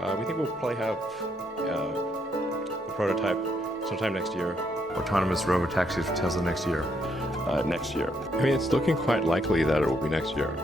We think we'll probably have the prototype sometime next year. Autonomous robotaxis for Tesla next year. Next year. I mean, it's looking quite likely that it will be next year.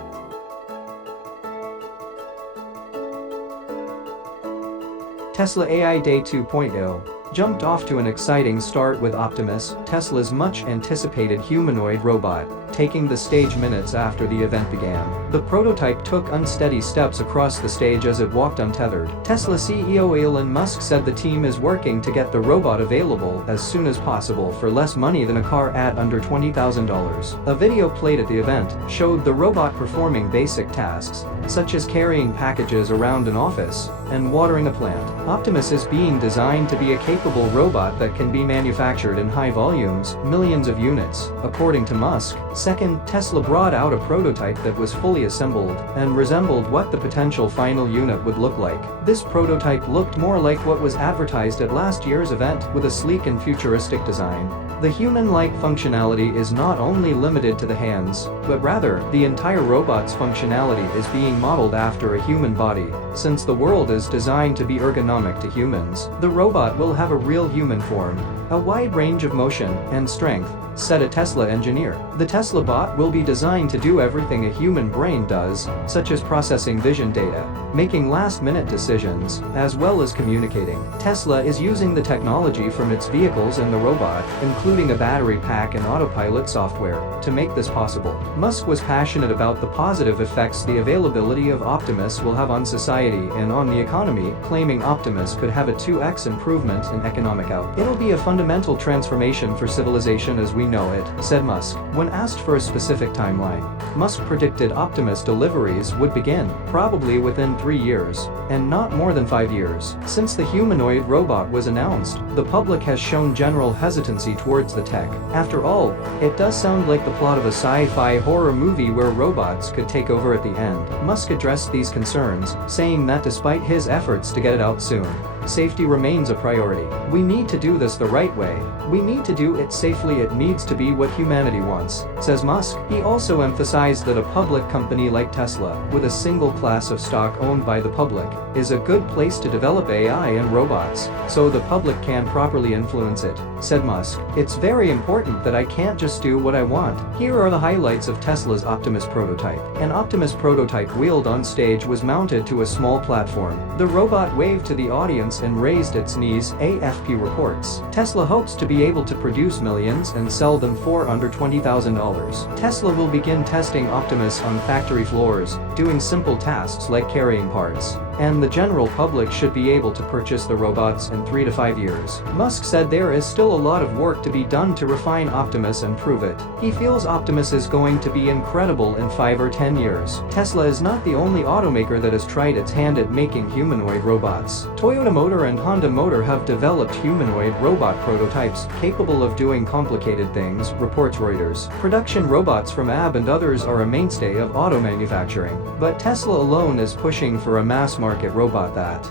Tesla AI Day 2.0 jumped off to an exciting start with Optimus, Tesla's much-anticipated humanoid robot, taking the stage minutes after the event began. The prototype took unsteady steps across the stage as it walked untethered. Tesla CEO Elon Musk said the team is working to get the robot available as soon as possible for less money than a car at under $20,000. A video played at the event showed the robot performing basic tasks, such as carrying packages around an office and watering a plant. Optimus is being designed to be a capable robot that can be manufactured in high volumes, millions of units, according to Musk. Second, Tesla brought out a prototype that was fully assembled and resembled what the potential final unit would look like. This prototype looked more like what was advertised at last year's event, with a sleek and futuristic design. The human-like functionality is not only limited to the hands, but rather, the entire robot's functionality is being modeled after a human body. Since the world is designed to be ergonomic to humans, the robot will have a real human form, a wide range of motion and strength, said a Tesla engineer. The Tesla bot will be designed to do everything a human brain does, such as processing vision data, making last-minute decisions, as well as communicating. Tesla is using the technology from its vehicles and the robot, including a battery pack and autopilot software, to make this possible. Musk was passionate about the positive effects the availability of Optimus will have on society and on the economy, claiming Optimus could have a 2x improvement in economic output. It'll be a fundamental transformation for civilization as we know it, said Musk. When asked for a specific timeline, Musk predicted Optimus deliveries would begin, probably within 3 years, and not more than 5 years. Since the humanoid robot was announced, the public has shown general hesitancy towards the tech. After all, it does sound like the plot of a sci-fi horror movie where robots could take over at the end. Musk addressed these concerns, saying that despite his efforts to get it out soon, safety remains a priority. We need to do this the right way. We need to do it safely. It needs to be what humanity wants, says Musk. He also emphasized that a public company like Tesla, with a single class of stock owned by the public, is a good place to develop AI and robots, so the public can properly influence it, said Musk. It's very important that I can't just do what I want. Here are the highlights of Tesla's Optimus prototype. An Optimus prototype wheeled on stage was mounted to a small platform. The robot waved to the audience and raised its knees, AFP reports. Tesla hopes to be able to produce millions and sell them for under $20,000. Tesla will begin testing Optimus on factory floors, doing simple tasks like carrying parts, and the general public should be able to purchase the robots in 3 to 5 years. Musk said there is still a lot of work to be done to refine Optimus and prove it. He feels Optimus is going to be incredible in 5 or 10 years. Tesla is not the only automaker that has tried its hand at making humanoid robots. Toyota Motor and Honda Motor have developed humanoid robot prototypes capable of doing complicated things, reports Reuters. Production robots from AB and others are a mainstay of auto manufacturing, but Tesla alone is pushing for a mass-market robot that.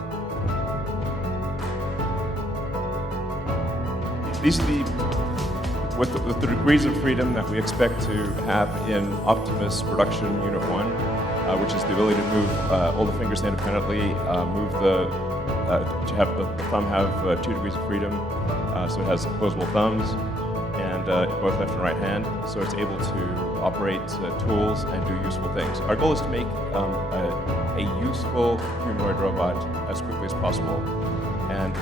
These are with the degrees of freedom that we expect to have in Optimus Production Unit 1, which is the ability to move all the fingers independently, to have the thumb have 2 degrees of freedom, so it has opposable thumbs, and both left and right hand, so it's able to operate tools and do useful things. Our goal is to make a useful humanoid robot as quickly as possible, and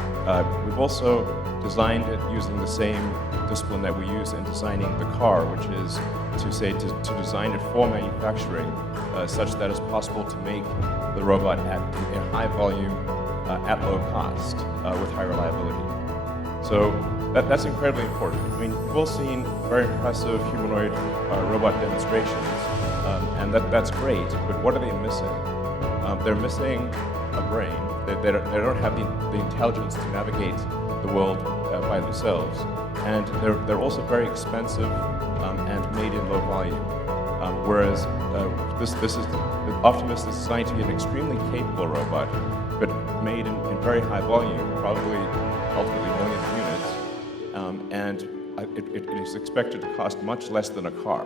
we've also designed it using the same discipline that we use in designing the car, which is to design it for manufacturing such that it's possible to make the robot in high volume at low cost with high reliability. So that's incredibly important. I mean, we've all seen very impressive humanoid robot demonstrations, and that's great, but what are they missing? They're missing a brain. They don't have the intelligence to navigate the world by themselves, and they're also very expensive and made in low volume. Whereas Optimus is designed to be an extremely capable robot, but made in very high volume, probably ultimately millions of units, and it is expected to cost much less than a car.